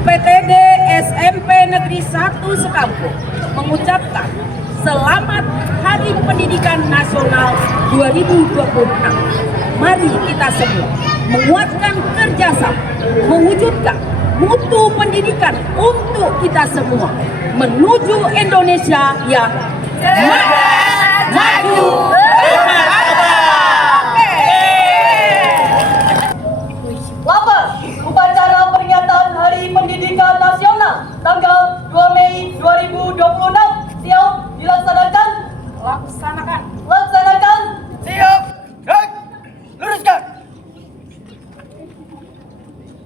UPTD SMP Negeri 1 Sekampung mengucapkan Selamat Hari Pendidikan Nasional 2026. Mari kita semua menguatkan kerjasama, mewujudkan mutu pendidikan untuk kita semua menuju Indonesia yang maju. Upacara peringatan Hari Pendidikan Nasional tanggal 2 Mei 2026 siap dilaksanakan? Laksanakan. Siap. Gerak. Luruskan.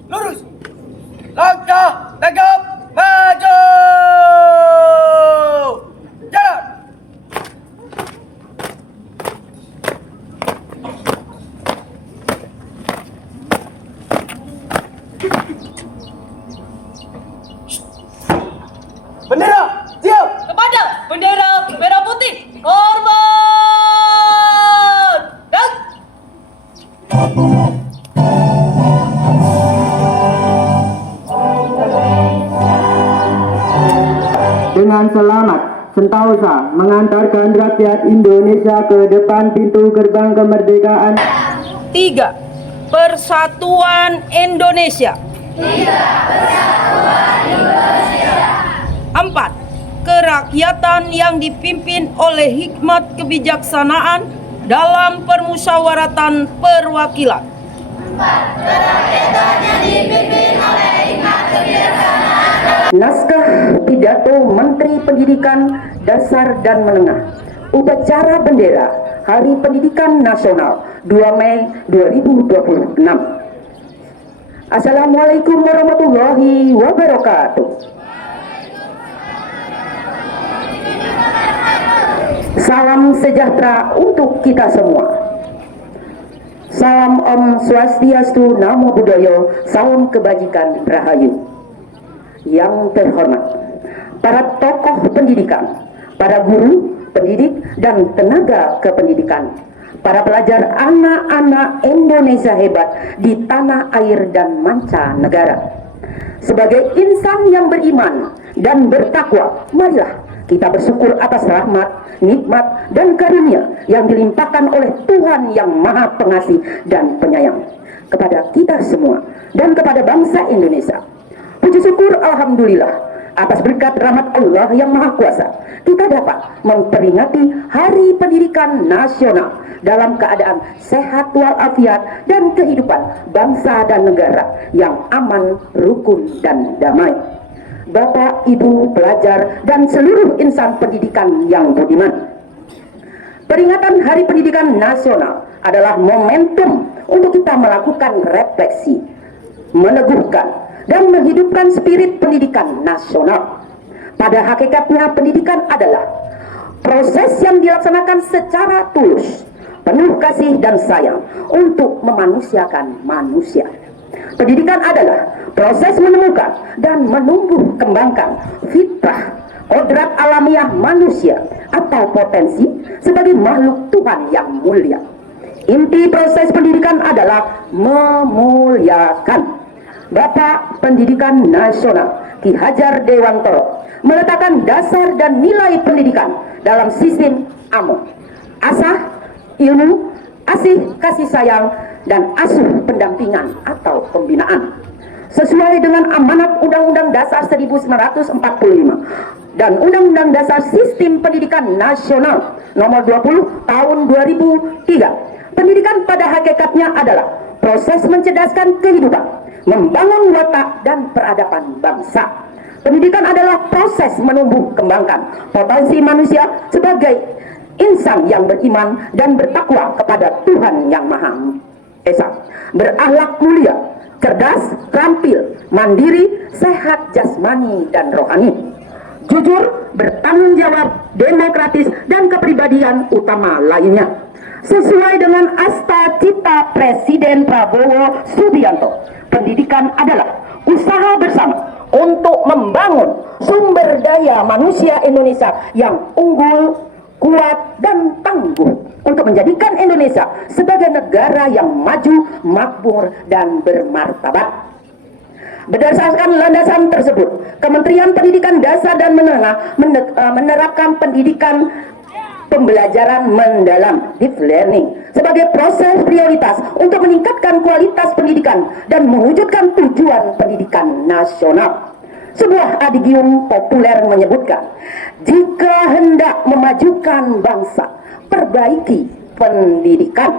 Lurus. Langkah tegap maju. Jalan. Bendera siap. Kepada bendera merah putih, hormat. Dan dengan selamat sentosa mengantarkan rakyat Indonesia ke depan pintu gerbang kemerdekaan. 3. Persatuan Indonesia. 4. Kerakyatan yang dipimpin oleh hikmat kebijaksanaan dalam permusyawaratan perwakilan. Naskah pidato Menteri Pendidikan Dasar dan Menengah, upacara bendera Hari Pendidikan Nasional 2 Mei 2026. Assalamualaikum warahmatullahi wabarakatuh. Salam sejahtera untuk kita semua. Salam Om Swastiastu, Namo Buddhaya, salam kebajikan rahayu. Yang terhormat, para tokoh pendidikan, para guru, pendidik, dan tenaga kependidikan, para pelajar anak-anak Indonesia hebat di tanah air dan mancanegara. Sebagai insan yang beriman dan bertakwa, marilah kita bersyukur atas rahmat, nikmat, dan karunia yang dilimpahkan oleh Tuhan yang Maha Pengasih dan Penyayang kepada kita semua dan kepada bangsa Indonesia. Puji syukur Alhamdulillah atas berkat rahmat Allah yang Maha Kuasa, kita dapat memperingati Hari Pendidikan Nasional dalam keadaan sehat walafiat dan kehidupan bangsa dan negara yang aman, rukun, dan damai. Bapak, Ibu, pelajar, dan seluruh insan pendidikan yang budiman, peringatan Hari Pendidikan Nasional adalah momentum untuk kita melakukan refleksi, meneguhkan, dan menghidupkan spirit pendidikan nasional. Pada hakikatnya pendidikan adalah proses yang dilaksanakan secara tulus, penuh kasih dan sayang untuk memanusiakan manusia. Pendidikan adalah proses menemukan dan menumbuh kembangkan fitrah, kodrat alamiah manusia atau potensi sebagai makhluk Tuhan yang mulia. Inti proses pendidikan adalah memuliakan. Bapak Pendidikan Nasional Ki Hajar Dewantoro meletakkan dasar dan nilai pendidikan dalam sistem AMO, asah, ilmu, asih, kasih sayang, dan asuh pendampingan atau pembinaan, sesuai dengan amanat Undang-Undang Dasar 1945 dan Undang-Undang Dasar Sistem Pendidikan Nasional Nomor 20 Tahun 2003. Pendidikan pada hakikatnya adalah proses mencerdaskan kehidupan, membangun watak dan peradaban bangsa. Pendidikan adalah proses menumbuh kembangkan potensi manusia sebagai insan yang beriman dan bertakwa kepada Tuhan yang Maha Esa, berakhlak mulia, cerdas, terampil, mandiri, sehat jasmani dan rohani, jujur, bertanggung jawab, demokratis, dan kepribadian utama lainnya. Sesuai dengan asta cita Presiden Prabowo Subianto, pendidikan adalah usaha bersama untuk membangun sumber daya manusia Indonesia yang unggul, kuat, dan tangguh untuk menjadikan Indonesia sebagai negara yang maju, makmur, dan bermartabat. Berdasarkan landasan tersebut, Kementerian Pendidikan Dasar dan Menengah menerapkan pendidikan pembelajaran mendalam deep learning sebagai proses prioritas untuk meningkatkan kualitas pendidikan dan mewujudkan tujuan pendidikan nasional. Sebuah adigium populer menyebutkan, jika hendak memajukan bangsa, perbaiki pendidikan.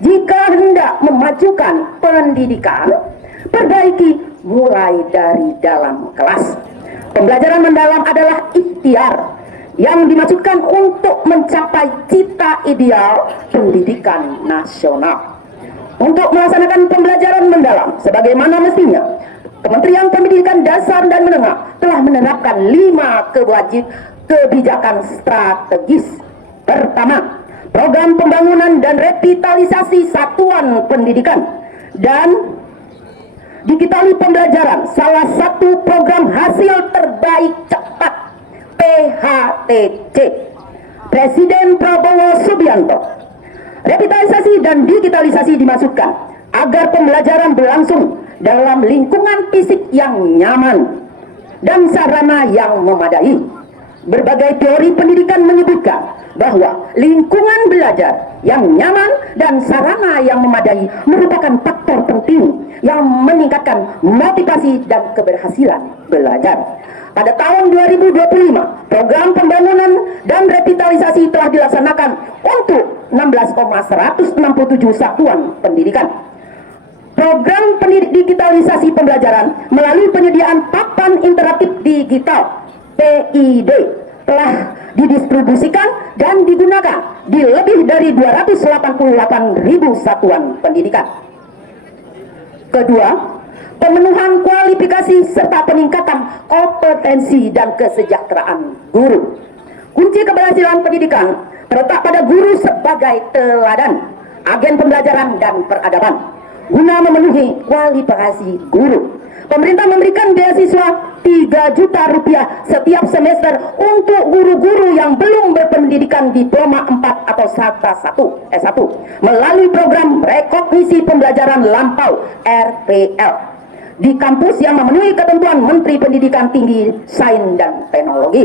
Jika hendak memajukan pendidikan, perbaiki mulai dari dalam kelas. Pembelajaran mendalam adalah ikhtiar yang dimaksudkan untuk mencapai cita ideal pendidikan nasional. Untuk melaksanakan pembelajaran mendalam sebagaimana mestinya, Kementerian Pendidikan Dasar dan Menengah telah menerapkan 5 kebijakan strategis. Pertama, program pembangunan dan revitalisasi satuan pendidikan dan digitali pembelajaran, salah satu program hasil terbaik cepat PHTC Presiden Prabowo Subianto. Revitalisasi dan digitalisasi dimaksudkan agar pembelajaran berlangsung dalam lingkungan fisik yang nyaman dan sarana yang memadai. Berbagai teori pendidikan menyebutkan bahwa lingkungan belajar yang nyaman dan sarana yang memadai merupakan faktor penting yang meningkatkan motivasi dan keberhasilan belajar. Pada tahun 2025, program pembangunan dan revitalisasi telah dilaksanakan untuk 16,167 satuan pendidikan. Program digitalisasi pembelajaran melalui penyediaan papan interaktif digital PID telah didistribusikan dan digunakan di lebih dari 288.000 satuan pendidikan. Kedua, pemenuhan kualifikasi serta peningkatan kompetensi dan kesejahteraan guru. Kunci keberhasilan pendidikan terletak pada guru sebagai teladan, agen pembelajaran dan peradaban. Guna memenuhi kualifikasi guru, pemerintah memberikan beasiswa 3 juta rupiah setiap semester untuk guru-guru yang belum berpendidikan diploma 4 atau S1 melalui program rekognisi pembelajaran lampau RPL di kampus yang memenuhi ketentuan Menteri Pendidikan Tinggi, Sains dan Teknologi.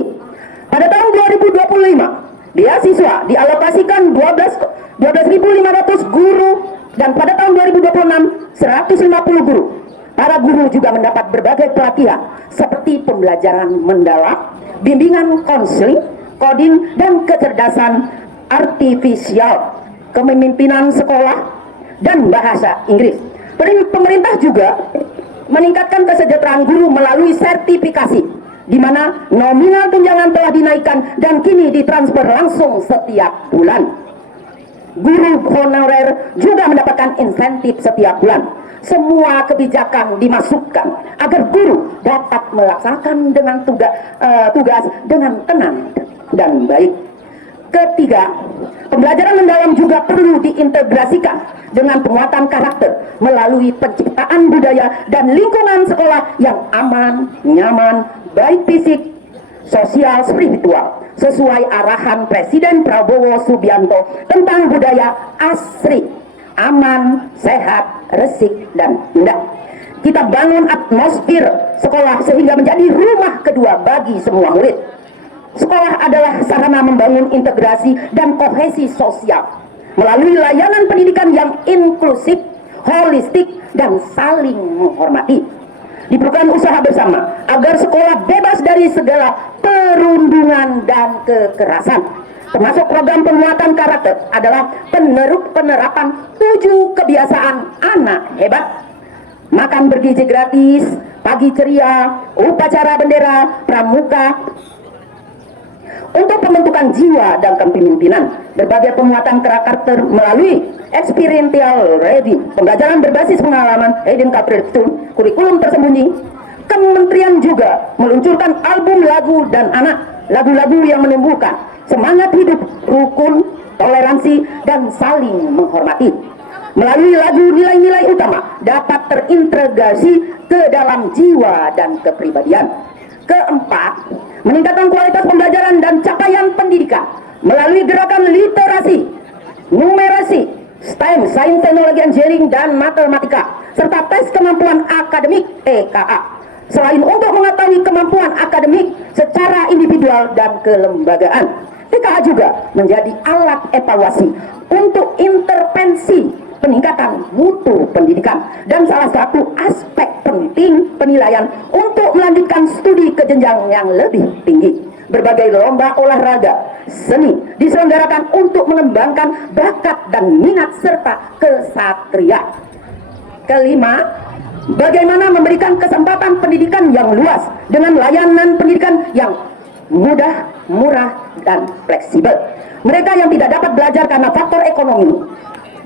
Pada tahun 2025, beasiswa dialokasikan 12.500 guru dan pada tahun 2026 150 guru. Para guru juga mendapat berbagai pelatihan seperti pembelajaran mendalam, bimbingan konseling, coding dan kecerdasan artifisial, kepemimpinan sekolah dan bahasa Inggris. Pemerintah juga meningkatkan kesejahteraan guru melalui sertifikasi, di mana nominal tunjangan telah dinaikkan dan kini ditransfer langsung setiap bulan. Guru honorer juga mendapatkan insentif setiap bulan. Semua kebijakan dimasukkan agar guru dapat melaksanakan dengan tugas dengan tenang dan baik. Ketiga, pembelajaran mendalam juga perlu diintegrasikan dengan penguatan karakter melalui penciptaan budaya dan lingkungan sekolah yang aman, nyaman, baik fisik, sosial, spiritual, sesuai arahan Presiden Prabowo Subianto tentang budaya asri, aman, sehat, resik, dan indah. Kita bangun atmosfer sekolah sehingga menjadi rumah kedua bagi semua murid. Sekolah adalah sarana membangun integrasi dan kohesi sosial melalui layanan pendidikan yang inklusif, holistik, dan saling menghormati. Diperlukan usaha bersama agar sekolah bebas dari segala perundungan dan kekerasan. Termasuk program penguatan karakter adalah penerapan 7 kebiasaan anak hebat. Makan bergizi gratis, pagi ceria, upacara bendera, pramuka. Untuk pembentukan jiwa dan kepemimpinan, berbagai penguatan karakter melalui experiential reading, pembelajaran berbasis pengalaman, hidden curriculum, kurikulum tersembunyi. Kementerian juga meluncurkan album lagu dan anak, lagu-lagu yang menumbuhkan semangat hidup, rukun, toleransi, dan saling menghormati. Melalui lagu, nilai-nilai utama dapat terintegrasi ke dalam jiwa dan kepribadian. Keempat, meningkatkan kualitas pembelajaran dan capaian pendidikan melalui gerakan literasi, numerasi, STEM, sains, teknologi, engineering, dan matematika serta tes kemampuan akademik TKA. Selain untuk mengetahui kemampuan akademik secara individual dan kelembagaan, TKA juga menjadi alat evaluasi untuk intervensi peningkatan mutu pendidikan dan salah satu aspek penting penilaian untuk melanjutkan studi ke jenjang yang lebih tinggi. Berbagai lomba olahraga, seni diselenggarakan untuk mengembangkan bakat dan minat serta kesatria. Kelima, bagaimana memberikan kesempatan pendidikan yang luas dengan layanan pendidikan yang mudah, murah, dan fleksibel. Mereka yang tidak dapat belajar karena faktor ekonomi,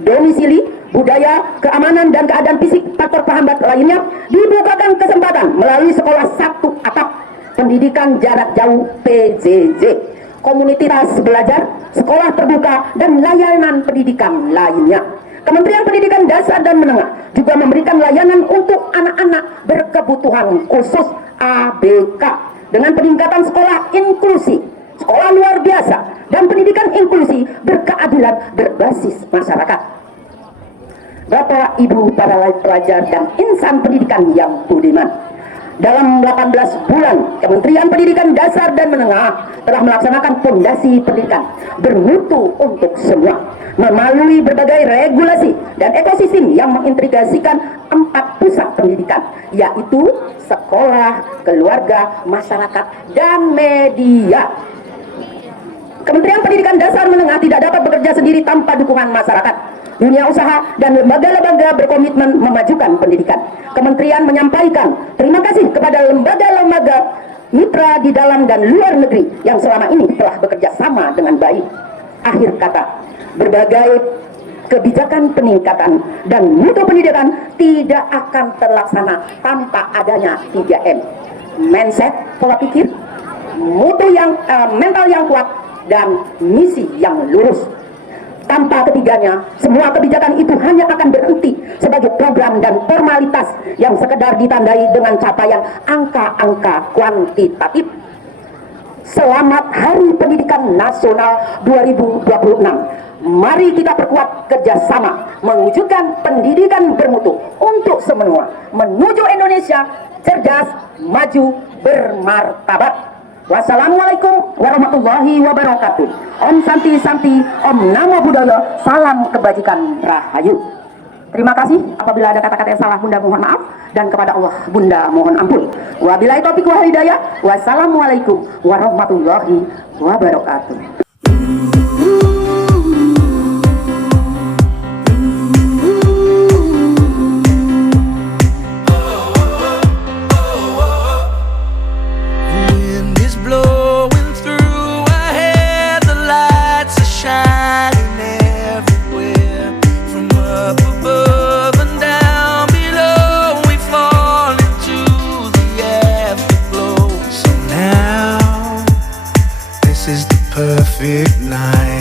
domisili, budaya, keamanan, dan keadaan fisik, faktor penghambat lainnya, dibukakan kesempatan melalui sekolah satu atap, pendidikan jarak jauh PJJ, komunitas belajar, sekolah terbuka, dan layanan pendidikan lainnya. Kementerian Pendidikan Dasar dan Menengah juga memberikan layanan untuk anak-anak berkebutuhan khusus ABK dengan peningkatan sekolah inklusi, sekolah luar biasa, dan pendidikan inklusi berkeadilan berbasis masyarakat. Bapak, Ibu, para pelajar dan insan pendidikan yang budiman, dalam 18 bulan Kementerian Pendidikan Dasar dan Menengah telah melaksanakan fondasi pendidikan bermutu untuk semua melalui berbagai regulasi dan ekosistem yang mengintegrasikan 4 pusat pendidikan, yaitu sekolah, keluarga, masyarakat, dan media. Kementerian Pendidikan Dasar Menengah tidak dapat bekerja sendiri tanpa dukungan masyarakat, dunia usaha, dan lembaga-lembaga berkomitmen memajukan pendidikan. Kementerian menyampaikan terima kasih kepada lembaga-lembaga mitra di dalam dan luar negeri yang selama ini telah bekerja sama dengan baik. Akhir kata, berbagai kebijakan peningkatan dan mutu pendidikan tidak akan terlaksana tanpa adanya 3M. Mindset, pola pikir, mutu yang mental yang kuat, dan misi yang lurus. Tanpa ketiganya, semua kebijakan itu hanya akan berhenti sebagai program dan formalitas yang sekedar ditandai dengan capaian angka-angka kuantitatif. Selamat Hari Pendidikan Nasional 2026. Mari kita perkuat kerjasama mewujudkan pendidikan bermutu untuk semua, menuju Indonesia cerdas, maju, bermartabat. Wassalamualaikum warahmatullahi wabarakatuh. Om Santi Santi, Om Namo Buddhaya, salam kebajikan rahayu. Terima kasih. Apabila ada kata-kata yang salah, Bunda mohon maaf, dan kepada Allah Bunda mohon ampun. Wabillahi taufiq wal hidayah. Wassalamualaikum warahmatullahi wabarakatuh. Perfect night.